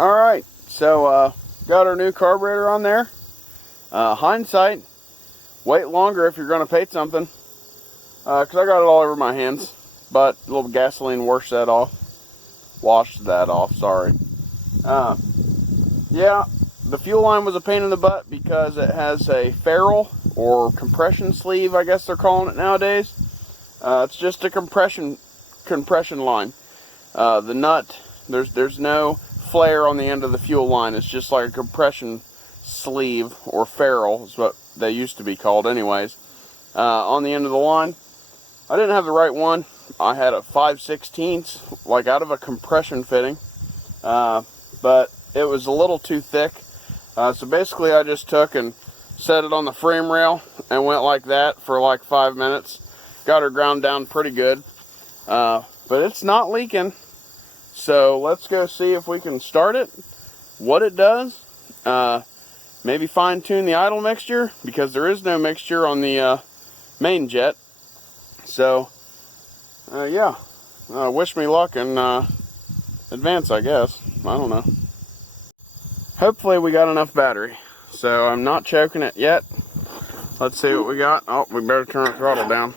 Alright, so got our new carburetor on there. Hindsight, wait longer if you're going to paint something, because I got it all over my hands, but a little gasoline washed that off, sorry. Yeah, the fuel line was a pain in the butt because it has a ferrule or compression sleeve, I guess they're calling it nowadays. It's just a compression line. The nut, there's no flare on the end of the fuel line. It's just like a compression sleeve or ferrule is what they used to be called anyways, on the end of the line. I didn't have the right one. I had a 5/16, like out of a compression fitting, but it was a little too thick. So basically I just took and set it on the frame rail and went like that for like 5 minutes. Got her ground down pretty good, but it's not leaking. So let's go see if we can start it, what it does, maybe fine tune the idle mixture, because there is no mixture on the main jet. So yeah, wish me luck in advance, I guess. I don't know. Hopefully we got enough battery. So I'm not choking it yet. Let's see what we got. Oh, we better turn the throttle down.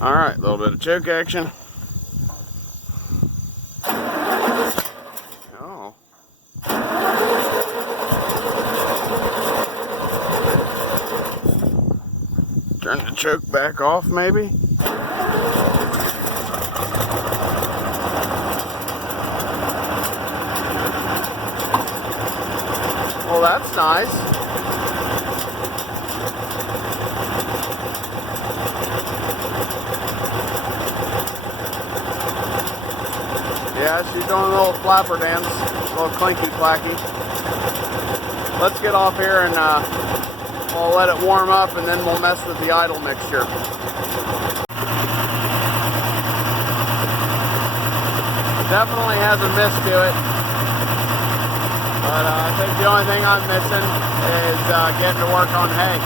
Alright, a little bit of choke action. Oh. Turn the choke back off, maybe? Well, that's nice. Yeah, she's doing a little flapper dance, a little clinky clacky. Let's get off here and we'll let it warm up, and then we'll mess with the idle mixture. Definitely has a mist to it, but I think the only thing I'm missing is getting to work on hay.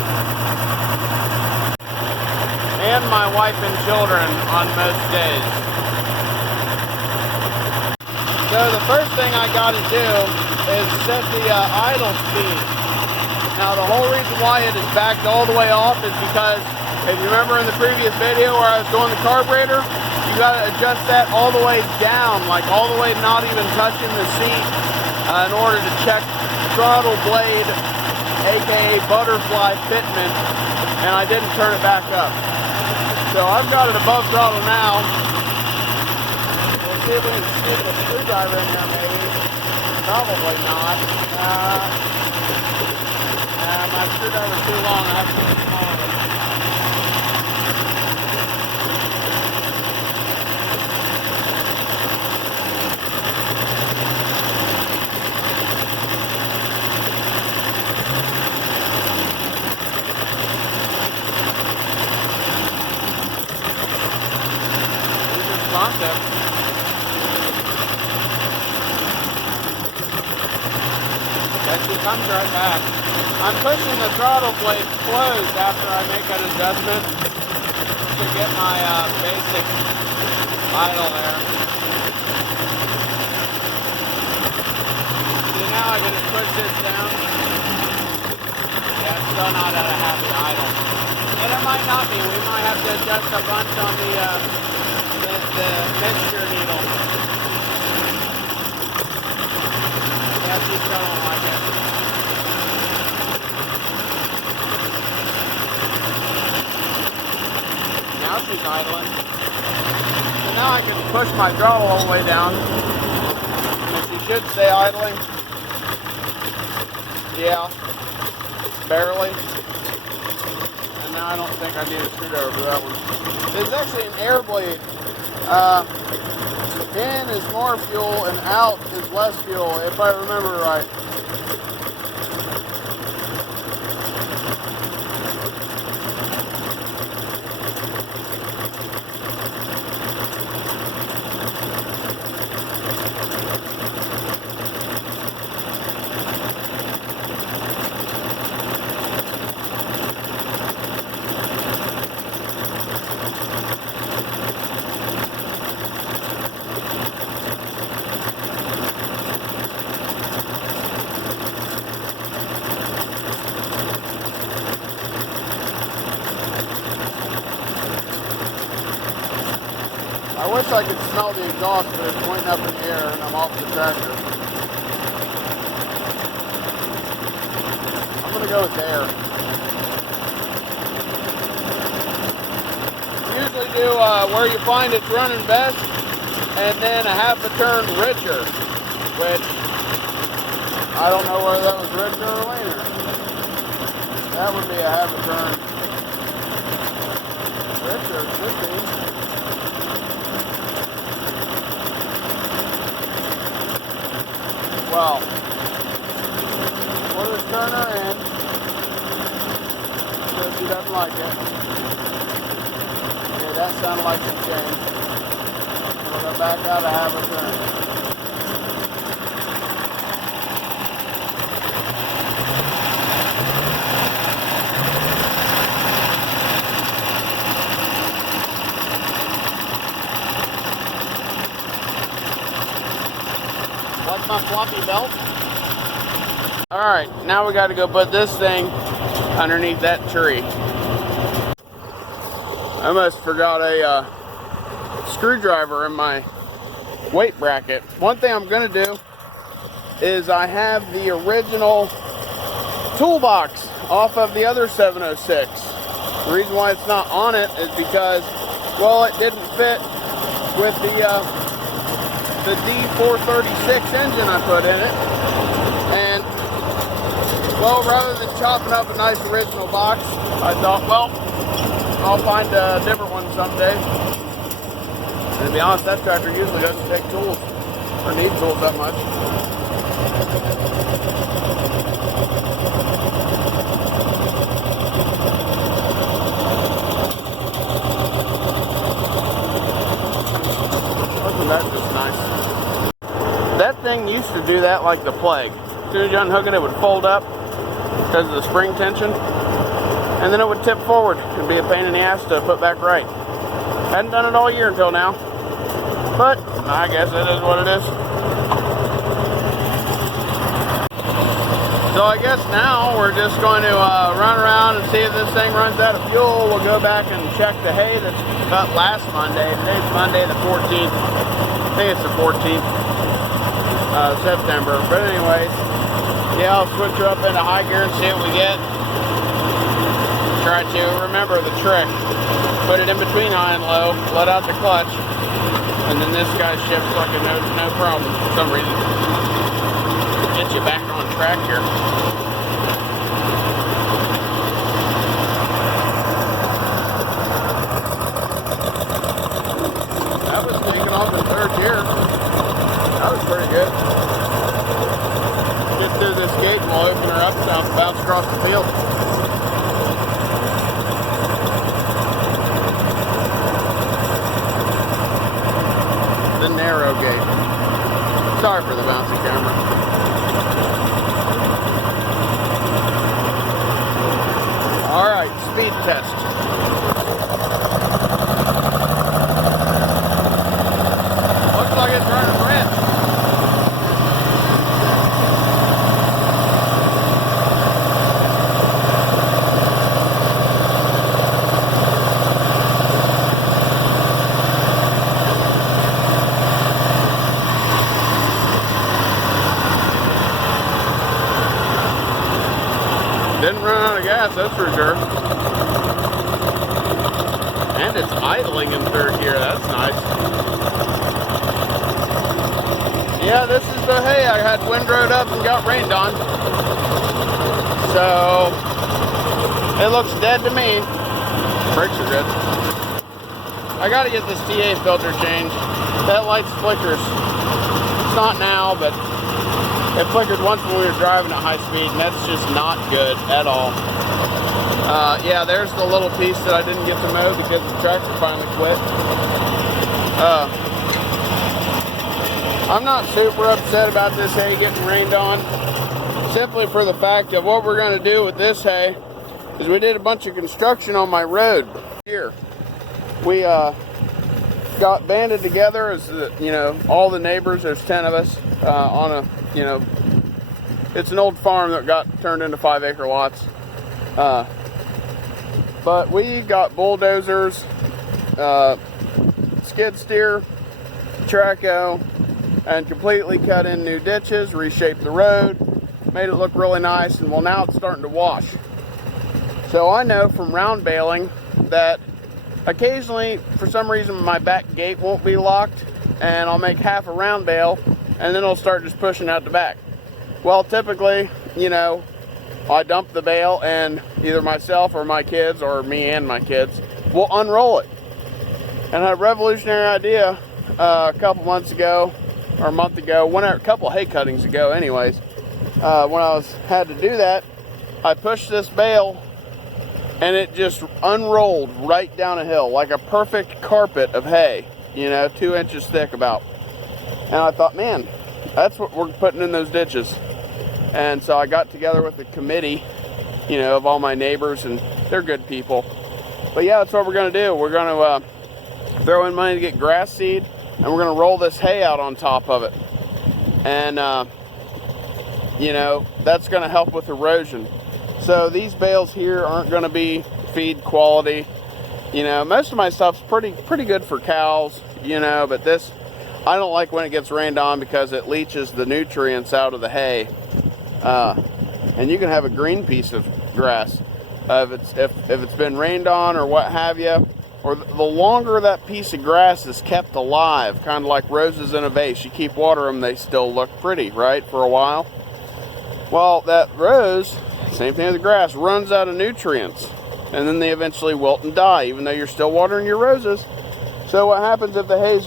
And my wife and children on most days. So the first thing I got to do is set the idle speed. Now the whole reason why it is backed all the way off is because, if you remember in the previous video where I was doing the carburetor, you got to adjust that all the way down, like all the way not even touching the seat, in order to check throttle blade, aka butterfly fitment, and I didn't turn it back up. So I've got it above throttle now. See if we can stick a screwdriver in there, maybe. Probably not. My screwdriver's too long. I have to get a smaller one. These are concepts. She comes right back. I'm pushing the throttle blade closed after I make an adjustment to get my basic idle there. See, now I can push this down. Yeah, it's still not at a happy idle. And it might not be. We might have to adjust a bunch on the mixture needle. Yeah, she still don't like it. Now she's idling. So now I can push my throttle all the way down. And she should stay idling. Yeah. Barely. And now I don't think I need a screwdriver for that one. It's actually an air blade. In is more fuel and out is less fuel, if I remember right. I wish I could smell the exhaust, but it's pointing up in the air and I'm off the tractor. I'm going to go with air. Usually do where you find it's running best, and then a half a turn richer, which I don't know whether that was richer or leaner. That would be a half a turn richer, should be. Well, put his turner in, because he doesn't like it. Okay, that sounded like some change. We're going to back out a half a turn. Like my floppy belt. Alright, now we got to go put this thing underneath that tree. I almost forgot a screwdriver in my weight bracket. One thing I'm going to do is I have the original toolbox off of the other 706. The reason why it's not on it is because, well, it didn't fit with the D436 engine I put in it. And, well, rather than chopping up a nice original box, I thought, well, I'll find a different one someday. And to be honest, that tractor usually doesn't take tools or need tools that much. Wasn't that just nice? That thing used to do that like the plague. As soon as you unhook it, it would fold up because of the spring tension. And then it would tip forward. It'd be a pain in the ass to put back right. Hadn't done it all year until now. But I guess it is what it is. So I guess now we're just going to run around and see if this thing runs out of fuel. We'll go back and check the hay that's cut last Monday. Today's Monday the 14th. I think it's the 14th September. But anyways, yeah, I'll switch her up into high gear and see what we get. Try to remember the trick. Put it in between high and low, let out the clutch, and then this guy shifts like a no problem for some reason. Get you back on track here. That was taking off in third gear. That was pretty good. Get through this gate and we'll open her up and I'll bounce across the field. The narrow gate. Sorry for the bouncy camera. Alright, speed test. Looks like it's running red. Didn't run out of gas, that's for sure. And it's idling in third gear, that's nice. Yeah, this is the hay I had windrowed up and got rained on. So, it looks dead to me. Brakes are good. I gotta get this TA filter changed. That light flickers. It's not now, but it flickered once when we were driving at high speed, and that's just not good at all. Yeah, there's the little piece that I didn't get to mow because the tractor finally quit. I'm not super upset about this hay getting rained on, simply for the fact of what we're going to do with this hay is we did a bunch of construction on my road here. We got banded together as all the neighbors. There's 10 of us on a it's an old farm that got turned into 5-acre lots. But we got bulldozers, skid steer, traco, and completely cut in new ditches, reshaped the road, made it look really nice, and well, now it's starting to wash. So I know from round baling that occasionally, for some reason, my back gate won't be locked, and I'll make half a round bale, and then it'll start just pushing out the back. Well, typically, you know, I dump the bale, and either myself or my kids, or me and my kids, will unroll it. And I had a revolutionary idea a couple months ago, or a month ago, a couple of hay cuttings ago anyways, when I had to do that. I pushed this bale, and it just unrolled right down a hill like a perfect carpet of hay, you know, 2 inches thick about. And I thought, man, that's what we're putting in those ditches. And so I got together with a committee, you know, of all my neighbors, and they're good people. But yeah, that's what we're going to do. We're going to throw in money to get grass seed, and we're going to roll this hay out on top of it. And, you know, that's going to help with erosion. So these bales here aren't going to be feed quality. You know, most of my stuff's pretty good for cows, you know, but this, I don't like when it gets rained on because it leaches the nutrients out of the hay. And you can have a green piece of grass if it's been rained on or what have you. Or the longer that piece of grass is kept alive, kind of like roses in a vase. You keep watering them, they still look pretty, right, for a while. Well, that rose, same thing as the grass, runs out of nutrients, and then they eventually wilt and die, even though you're still watering your roses. So what happens if the hay's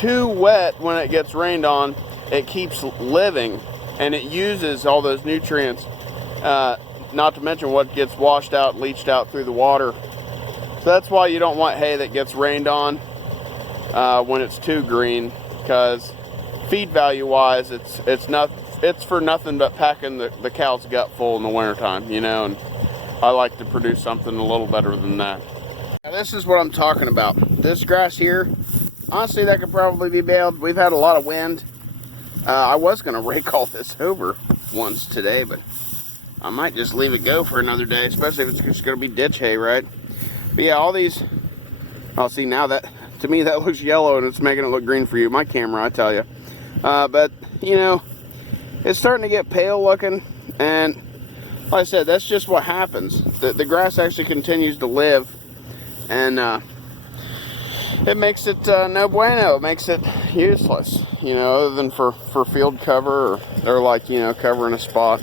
too wet when it gets rained on? It keeps living, and it uses all those nutrients, not to mention what gets washed out, leached out through the water. So that's why you don't want hay that gets rained on when it's too green, because feed value wise, it's for nothing but packing the cow's gut full in the wintertime, you know, and I like to produce something a little better than that. Now, this is what I'm talking about. This grass here, honestly, that could probably be baled. We've had a lot of wind. I was going to rake all this over once today, but I might just leave it go for another day, especially if it's just going to be ditch hay, right? But yeah, all these, I'll see now that, to me, that looks yellow and it's making it look green for you. My camera, I tell you. But, you know, it's starting to get pale looking, and like I said, that's just what happens. The grass actually continues to live, and it makes it no bueno. It makes it useless, you know, other than for field cover or like, you know, covering a spot,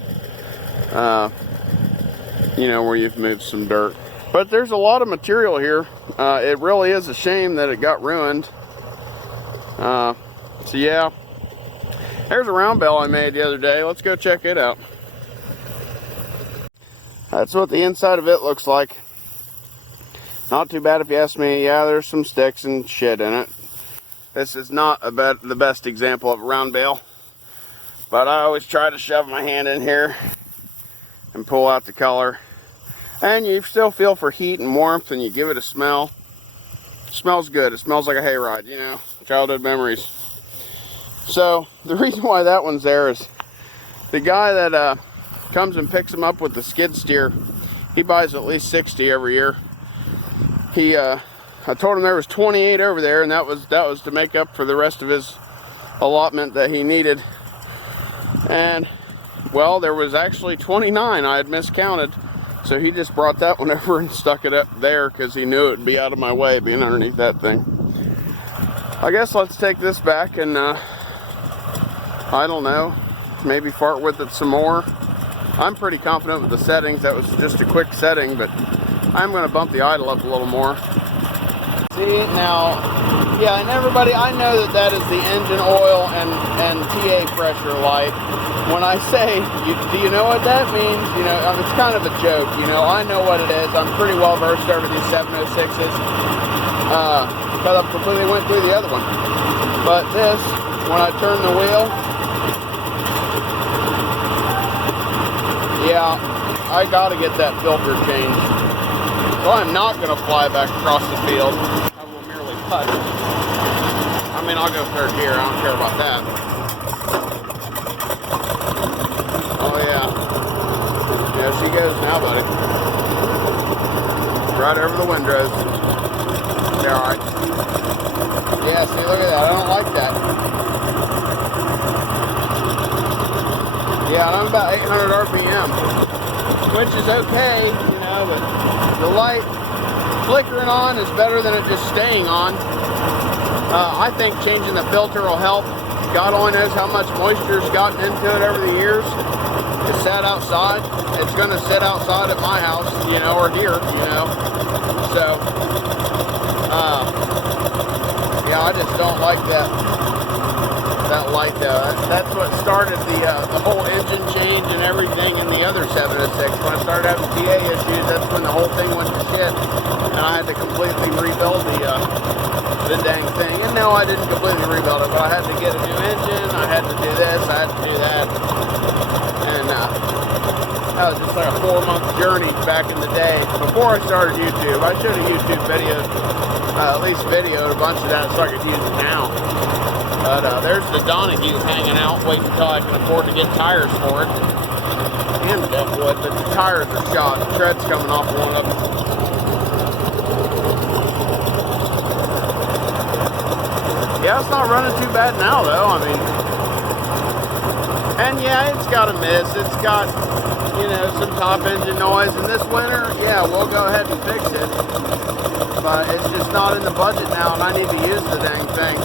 you know, where you've moved some dirt. But there's a lot of material here. It really is a shame that it got ruined. So yeah. There's a round bale I made the other day. Let's go check it out. That's what the inside of it looks like. Not too bad if you ask me. Yeah, there's some sticks and shit in it. This is not the best example of a round bale, but I always try to shove my hand in here and pull out the color. And you still feel for heat and warmth, and you give it a smell. It smells good. It smells like a hayride, you know, childhood memories. So the reason why that one's there is the guy that comes and picks them up with the skid steer, he buys at least 60 every year. I told him there was 28 over there, and that was to make up for the rest of his allotment that he needed. And well, there was actually 29. I had miscounted, so he just brought that one over and stuck it up there because he knew it would be out of my way being underneath that thing. I guess let's take this back and I don't know, maybe fart with it some more. I'm pretty confident with the settings. That was just a quick setting, but I'm going to bump the idle up a little more. See, now, yeah, and everybody, I know that is the engine oil and TA pressure light. When I say, do you know what that means? You know, it's kind of a joke, you know. I know what it is. I'm pretty well versed over these 706s because I completely went through the other one. But this, when I turn the wheel, yeah, I gotta get that filter changed. So I'm not gonna fly back across the field. I will merely putt. I mean, I'll go third gear. I don't care about that. Oh yeah. There she goes now, buddy. Right over the windrows. Yeah, alright. Yeah, see, look at that. I don't like that. Yeah, and I'm about 800 RPM, which is okay, you know, but the light flickering on is better than it just staying on. I think changing the filter will help. God only knows how much moisture's gotten into it over the years. It sat outside. It's going to sit outside at my house, you know, or here, you know. So, yeah, I just don't like that light though. That's what started the whole engine change and everything in the other 706. When I started having PA issues, that's when the whole thing went to shit, and I had to completely rebuild the dang thing. And no, I didn't completely rebuild it, but I had to get a new engine. I had to do this. I had to do that, and that was just like a 4-month journey back in the day before I started YouTube. I should have YouTube videos, at least videoed a bunch of that so I could use it now. But there's the Donahue hanging out, waiting until I can afford to get tires for it. And Deadwood, but the tires are shot. The tread's coming off one of them. Yeah, it's not running too bad now, though. I mean, and yeah, it's got a miss. It's got, you know, some top engine noise. And this winter, yeah, we'll go ahead and fix it. But it's just not in the budget now, and I need to use the dang thing.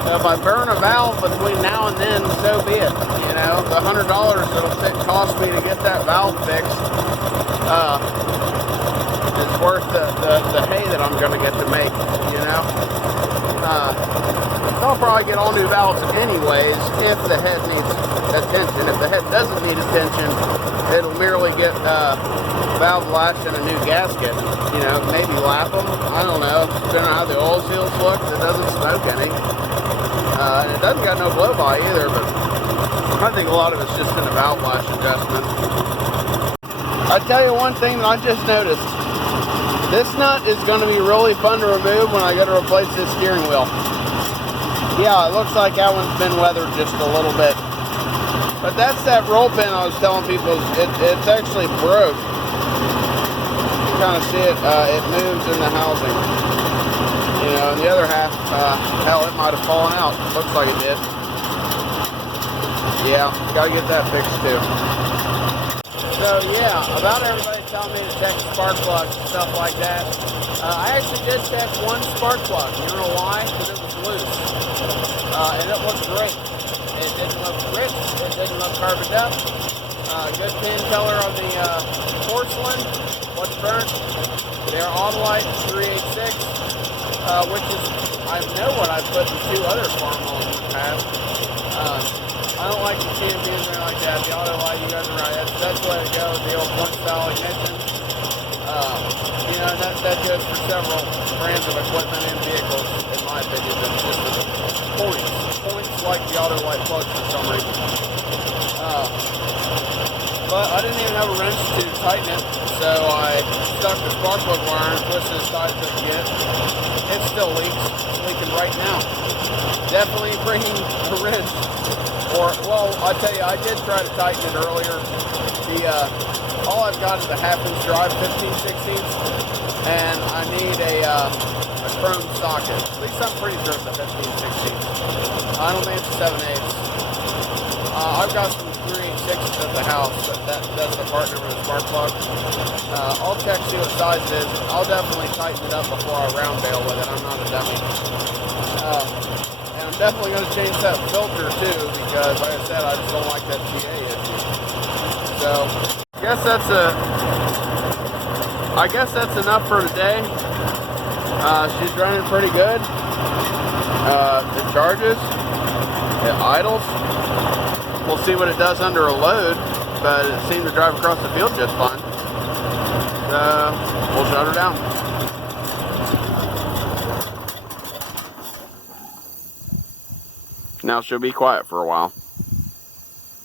So if I burn a valve between now and then, so be it. You know, the $100 it'll cost me to get that valve fixed is worth the hay that I'm going to get to make, you know. I'll probably get all new valves anyways if the head needs attention. If the head doesn't need attention, it'll merely get valve latch and a new gasket. You know, maybe lap them. I don't know. Depending on how the oil seals look, it doesn't smoke any. And it doesn't got no blow by either, but I think a lot of it's just in a valve lash adjustment. I tell you one thing that I just noticed. This nut is going to be really fun to remove when I go to replace this steering wheel. Yeah, it looks like that one's been weathered just a little bit. But that's that roll pin I was telling people, it's actually broke. You kind of see it, it moves in the housing. You know, and the other half, hell, it might have fallen out. Looks like it did. Yeah, gotta get that fixed too. So yeah, about everybody telling me to check spark plugs and stuff like that. I actually did check one spark plug. You know why? Because it was loose. And it looked great. It didn't look rich. It didn't look carboned up. Good pin color on the porcelain. What's burnt? They're Autolite 386. Which is, I know what I've put in 2 other Farmall in the past. I don't like to see them being there like that. The Autolite, you guys are right. That's the way to go. The old point style ignition. You know, and that goes for several brands of equipment and vehicles, in my opinion. It's just points like the Autolite plugs for some reason. But I didn't even have a wrench to tighten it, so I stuck the spark plug wire and twisted as tight as I could get. It still leaks. It's leaking right now. Definitely bringing a wrench. Or, well, I tell you, I did try to tighten it earlier. All I've got is a 1/2-inch drive, 15/16, and I need a chrome socket. At least I'm pretty sure it's a 15/16. I don't think it's a 7/8. I've got some 3/8/6s at the house. That's the part number of the spark plug. I'll check, see what size it is. I'll definitely tighten it up before I round bale with it. I'm not a dummy. And I'm definitely going to change that filter too, because like I said, I just don't like that PA issue. So I guess that's enough for today. She's running pretty good. It charges. It idles. We'll see what it does under a load, but it seemed to drive across the field just fine. So we'll shut her down. Now she'll be quiet for a while.